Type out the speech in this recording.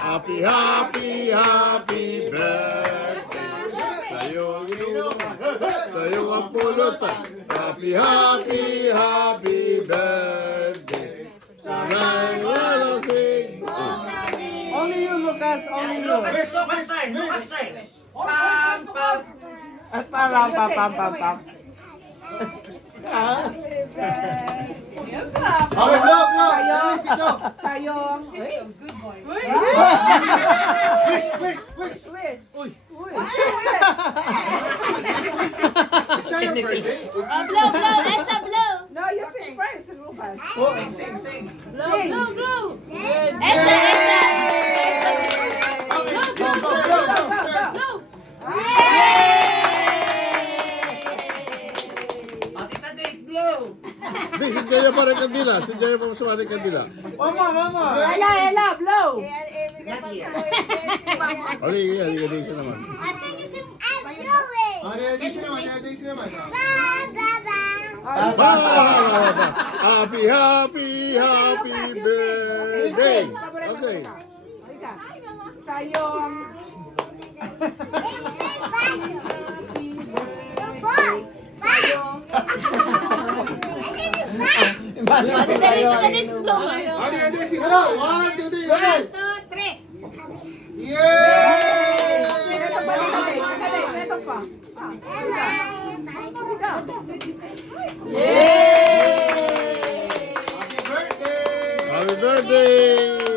Happy, happy, happy birthday. Sa'yo ang pulutan. Happy, happy, happy birthday. Sana'y walasing. Only you, Lucas. Only you. Lucas time. Pam, pam. At pam, pam, pam, pam, pam. Okay, blow. Sa'yo. Wish. Wish. It's not your birthday. Blow, Elsa, blow. No, you sing first, Lucas. Sing. Blow. Elsa. Blow. Tita Days blow. Di, si Jaya pa rin kandila. Si Jaya pa sa rin kandila. Mama. Ella, blow. Ali, siya naman. Daisy naman. Happy, happy, happy birthday. Okay. Halika. Sa'yo. Tita Days blow. Daisy, blow. 1, 2, 3, yes. Yay! Ito pa. Happy birthday! Happy birthday.